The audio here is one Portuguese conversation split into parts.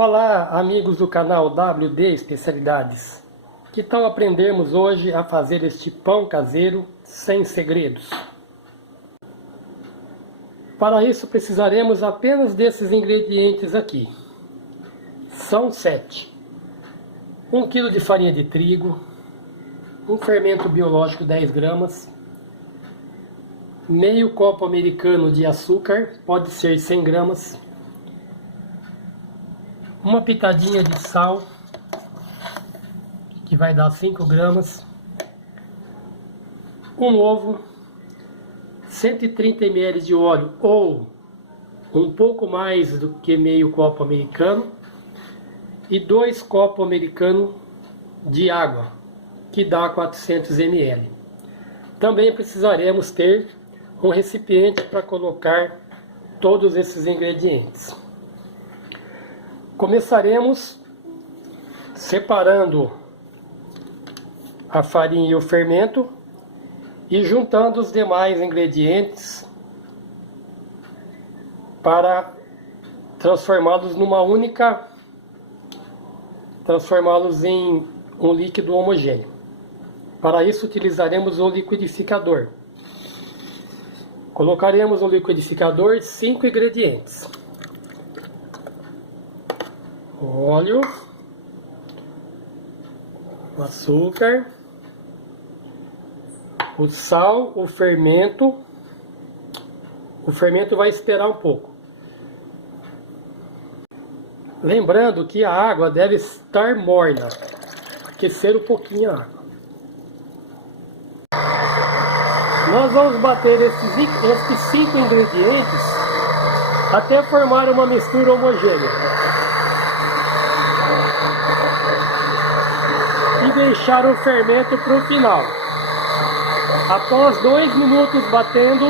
Olá, amigos do canal WD Especialidades. Que tal aprendermos hoje a fazer este pão caseiro sem segredos? Para isso precisaremos apenas desses ingredientes aqui. São 7. 1 kg de farinha de trigo, um fermento biológico 10 gramas, meio copo americano de açúcar, pode ser 100 gramas, uma pitadinha de sal, que vai dar 5 gramas, um ovo, 130 ml de óleo ou um pouco mais do que meio copo americano e 2 copos americanos de água, que dá 400 ml. Também precisaremos ter um recipiente para colocar todos esses ingredientes. Começaremos separando a farinha e o fermento e juntando os demais ingredientes para transformá-los em um líquido homogêneo. Para isso utilizaremos o liquidificador. Colocaremos no liquidificador 5 ingredientes: o óleo, o açúcar, o sal, o fermento. O fermento vai esperar um pouco. Lembrando que a água deve estar morna, aquecer um pouquinho a água. Nós vamos bater esses 5 ingredientes até formar uma mistura homogênea. E deixar o fermento para o final. Após 2 minutos batendo,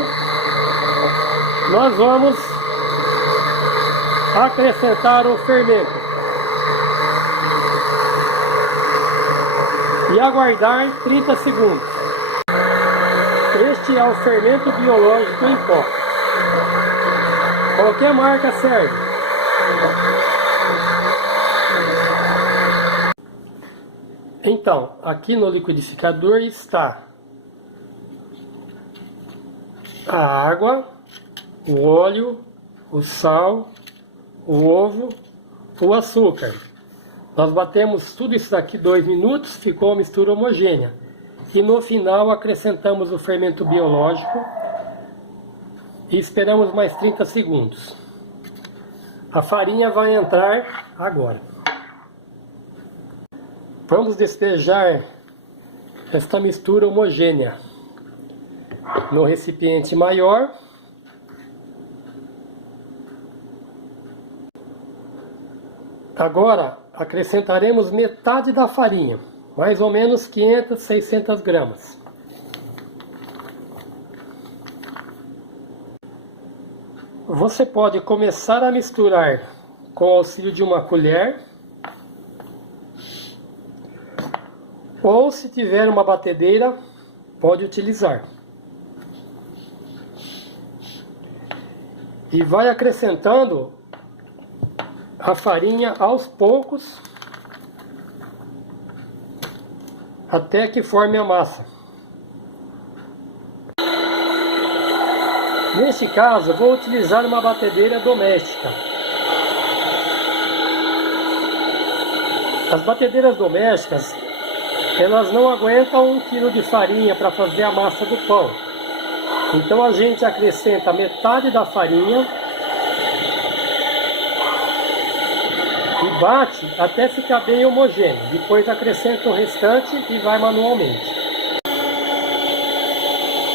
nós vamos acrescentar o fermento e aguardar 30 segundos. Este é o fermento biológico em pó. Qualquer marca serve. Então, aqui no liquidificador está a água, o óleo, o sal, o ovo, o açúcar. Nós batemos tudo isso daqui 2 minutos, ficou uma mistura homogênea. E no final acrescentamos o fermento biológico e esperamos mais 30 segundos. A farinha vai entrar agora. Vamos despejar esta mistura homogênea no recipiente maior. Agora acrescentaremos metade da farinha, mais ou menos 500, 600 gramas. Você pode começar a misturar com o auxílio de uma colher, ou se tiver uma batedeira, pode utilizar. E vai acrescentando a farinha aos poucos, até que forme a massa. Neste caso, vou utilizar uma batedeira doméstica. As batedeiras domésticas, elas não aguentam 1 kg de farinha para fazer a massa do pão. Então a gente acrescenta metade da farinha e bate até ficar bem homogêneo. Depois acrescenta o restante e vai manualmente.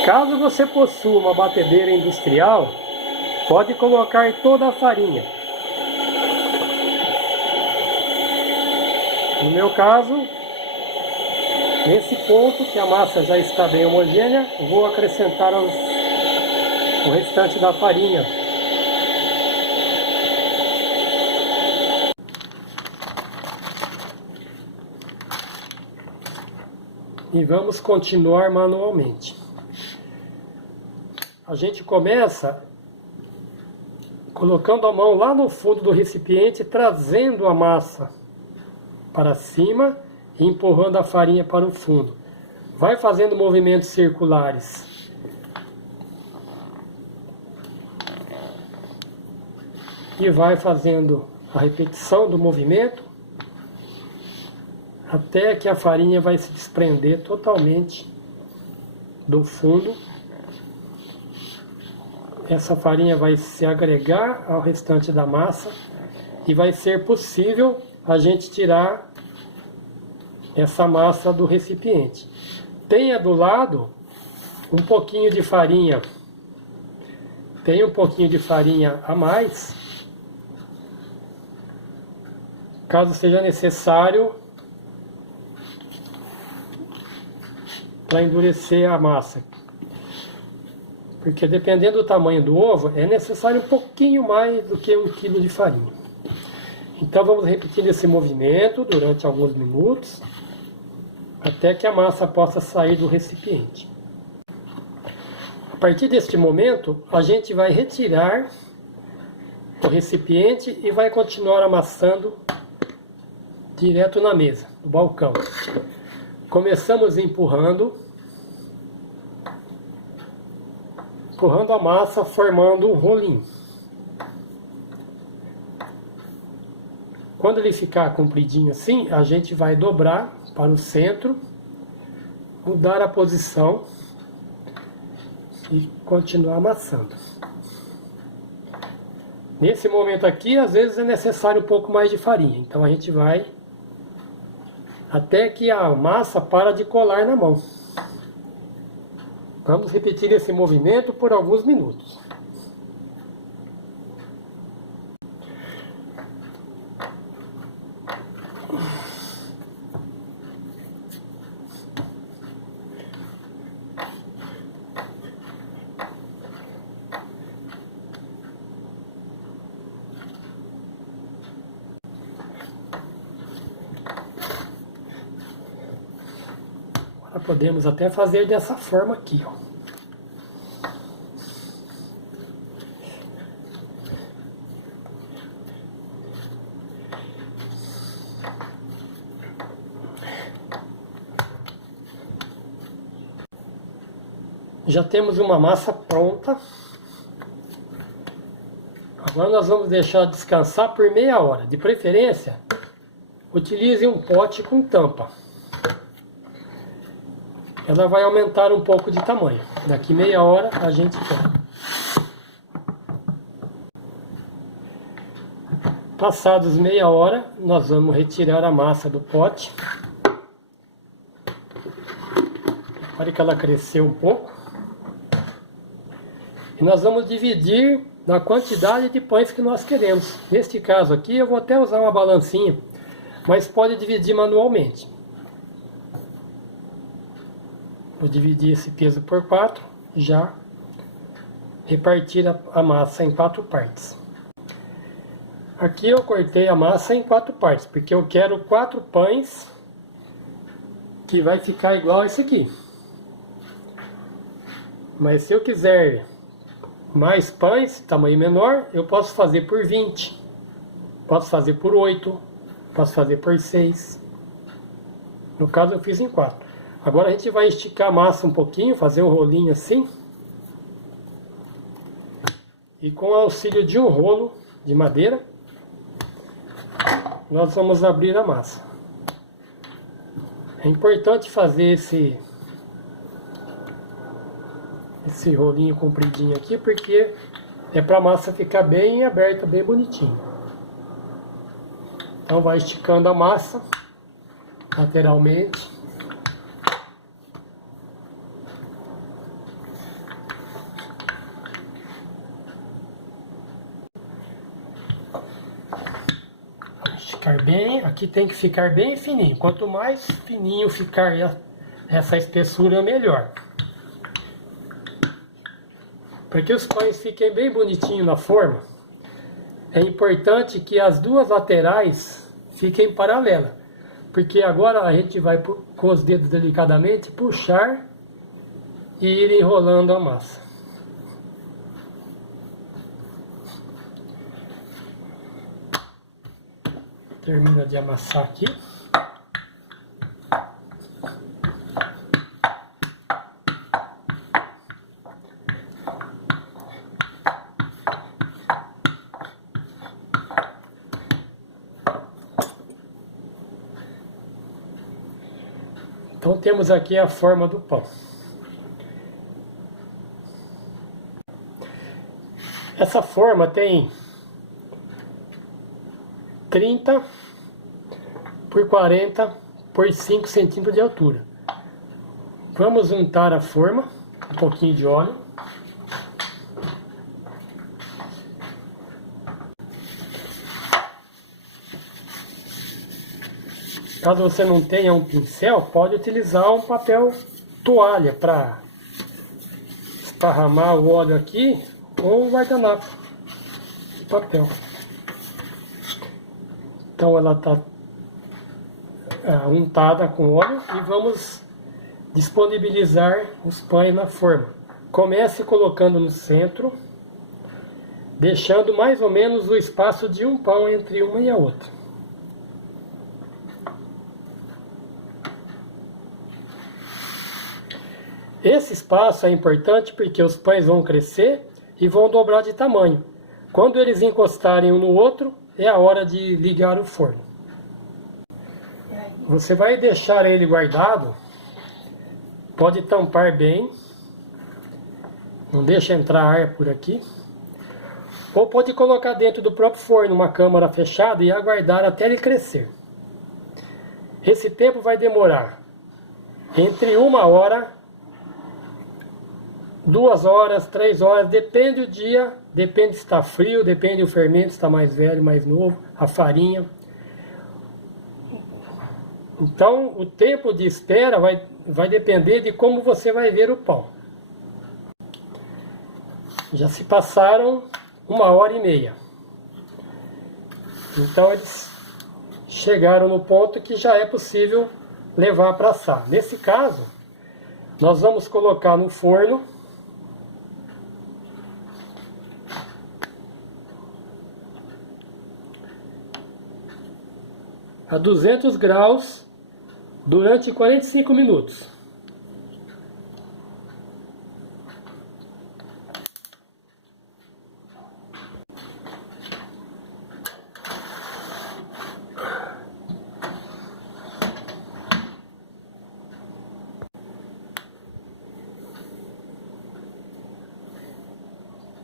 Caso você possua uma batedeira industrial, pode colocar toda a farinha. No meu caso, nesse ponto que a massa já está bem homogênea, vou acrescentar o restante da farinha. E vamos continuar manualmente. A gente começa colocando a mão lá no fundo do recipiente, trazendo a massa para cima e empurrando a farinha para o fundo. Vai fazendo movimentos circulares. E vai fazendo a repetição do movimento até que a farinha vai se desprender totalmente do fundo. Essa farinha vai se agregar ao restante da massa e vai ser possível a gente tirar essa massa do recipiente. Tenha do lado um pouquinho de farinha, tem um pouquinho de farinha a mais, caso seja necessário para endurecer a massa. Porque dependendo do tamanho do ovo, é necessário um pouquinho mais do que 1 kg de farinha. Então vamos repetir esse movimento durante alguns minutos, até que a massa possa sair do recipiente. A partir deste momento, a gente vai retirar o recipiente e vai continuar amassando direto na mesa, no balcão. Começamos empurrando a massa, formando um rolinho. Quando ele ficar compridinho assim, a gente vai dobrar para o centro, mudar a posição e continuar amassando. Nesse momento aqui, às vezes é necessário um pouco mais de farinha, então a gente vai até que a massa para de colar na mão. Vamos repetir esse movimento por alguns minutos. Agora podemos até fazer dessa forma aqui, ó. Já temos uma massa pronta. Agora nós vamos deixar descansar por meia hora. De preferência, utilize um pote com tampa. Ela vai aumentar um pouco de tamanho. Daqui meia hora a gente pega. Passados meia hora, nós vamos retirar a massa do pote. Olha que ela cresceu um pouco. E nós vamos dividir na quantidade de pães que nós queremos. Neste caso aqui eu vou até usar uma balancinha, mas pode dividir manualmente. Vou dividir esse peso por 4, já repartir a massa em 4 partes. Aqui eu cortei a massa em 4 partes, porque eu quero 4 pães que vai ficar igual a esse aqui. Mas se eu quiser mais pães, tamanho menor, eu posso fazer por 20, posso fazer por 8, posso fazer por 6. No caso eu fiz em 4. Agora a gente vai esticar a massa um pouquinho, fazer um rolinho assim. E com o auxílio de um rolo de madeira, nós vamos abrir a massa. É importante fazer esse rolinho compridinho aqui, porque é para a massa ficar bem aberta, bem bonitinho. Então vai esticando a massa lateralmente. Esticar bem, aqui tem que ficar bem fininho. Quanto mais fininho ficar essa espessura, melhor. Para que os pães fiquem bem bonitinhos na forma, é importante que as duas laterais fiquem paralelas. Porque agora a gente vai, com os dedos delicadamente, puxar e ir enrolando a massa. termina de amassar aqui. Então temos aqui a forma do pão. Essa forma tem 30 por 40 por 5 centímetros de altura. Vamos untar a forma, um pouquinho de óleo. Caso você não tenha um pincel, pode utilizar um papel toalha para esparramar o óleo aqui, ou um guardanapo de papel. Então ela está untada com óleo e vamos disponibilizar os pães na forma. Comece colocando no centro, deixando mais ou menos o espaço de um pão entre uma e a outra. Esse espaço é importante porque os pães vão crescer e vão dobrar de tamanho. Quando eles encostarem um no outro, é a hora de ligar o forno. Você vai deixar ele guardado, pode tampar bem, não deixa entrar ar por aqui. Ou pode colocar dentro do próprio forno, uma câmara fechada, e aguardar até ele crescer. Esse tempo vai demorar entre 1 hora, 2 horas, 3 horas, depende do dia, depende se está frio, depende do fermento, se está mais velho, mais novo, a farinha. Então, o tempo de espera vai depender de como você vai ver o pão. Já se passaram 1h30. Então, eles chegaram no ponto que já é possível levar para assar. Nesse caso, nós vamos colocar no forno a 200 graus durante 45 minutos.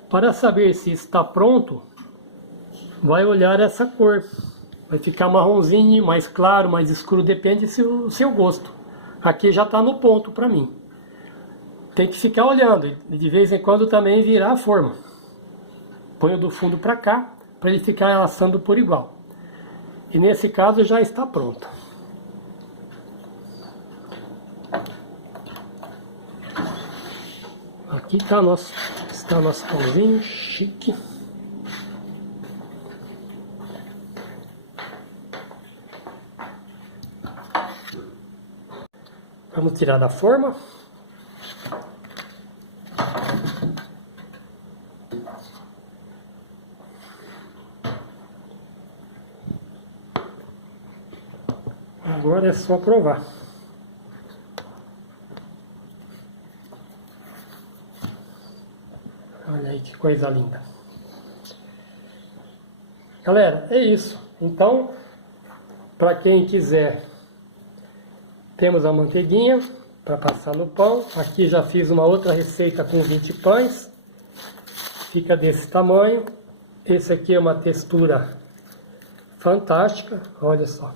Para saber se está pronto, vai olhar essa cor. Vai ficar marronzinho, mais claro, mais escuro, depende do seu gosto. Aqui já está no ponto para mim. Tem que ficar olhando, e de vez em quando também virar a forma. Ponho do fundo para cá, para ele ficar assando por igual. E nesse caso já está pronto. Aqui está nosso pãozinho chique. Vamos tirar da forma. Agora é só provar. Olha aí que coisa linda. Galera, é isso. Então, para quem quiser, temos a manteiguinha para passar no pão. Aqui já fiz uma outra receita com 20 pães. Fica desse tamanho. Esse aqui é uma textura fantástica. Olha só.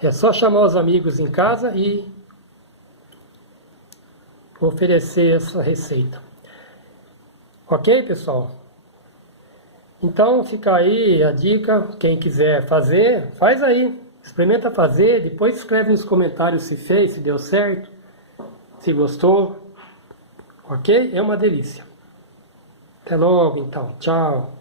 É só chamar os amigos em casa e oferecer essa receita. Ok, pessoal? Então fica aí a dica. Quem quiser fazer, faz aí. Experimenta fazer, depois escreve nos comentários se fez, se deu certo, se gostou. Ok? É uma delícia. Até logo então. Tchau.